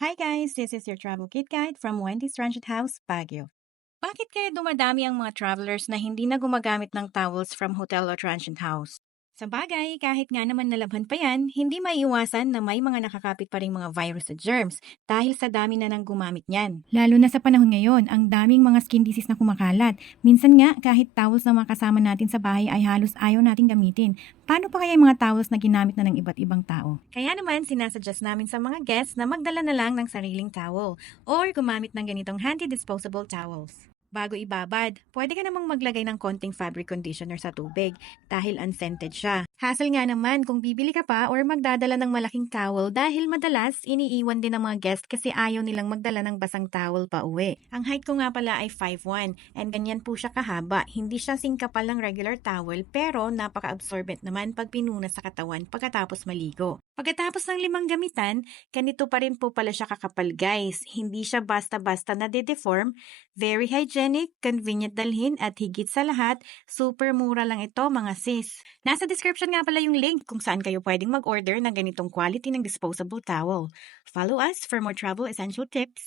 Hi guys, this is your travel kit guide from Wendy's Ranch House, Baguio. Bakit kaya dumadami ang mga travelers na hindi na gumagamit ng towels from hotel o transient house? Sa bagay, kahit nga naman nalabhan pa yan, hindi maiiwasan na may mga nakakapit pa rin mga virus at germs dahil sa dami na nang gumamit niyan. Lalo na sa panahon ngayon, ang daming mga skin disease na kumakalat. Minsan nga, kahit towels na mga kasama natin sa bahay ay halos ayaw nating gamitin. Paano pa kaya yung mga towels na ginamit na ng iba't ibang tao? Kaya naman, sinasuggest namin sa mga guests na magdala na lang ng sariling towel or gumamit ng ganitong handy disposable towels. Bago ibabad, pwede ka namang maglagay ng konting fabric conditioner sa tubig dahil unscented siya. Hassle nga naman kung bibili ka pa or magdadala ng malaking towel dahil madalas iniiwan din ng mga guest kasi ayaw nilang magdala ng basang towel pa uwi. Ang height ko nga pala ay 5'1" and ganyan po siya kahaba. Hindi siya singkapal ng regular towel pero napaka-absorbent naman pag pinunas sa katawan pagkatapos maligo. Pagkatapos ng 5 gamitan, ganito pa rin po pala siya kakapal guys. Hindi siya basta-basta na de-deform. Very hygienic, convenient dalhin at higit sa lahat, super mura lang ito mga sis. Nasa description nga pala yung link kung saan kayo pwedeng mag-order ng ganitong quality ng disposable towel. Follow us for more travel essential tips.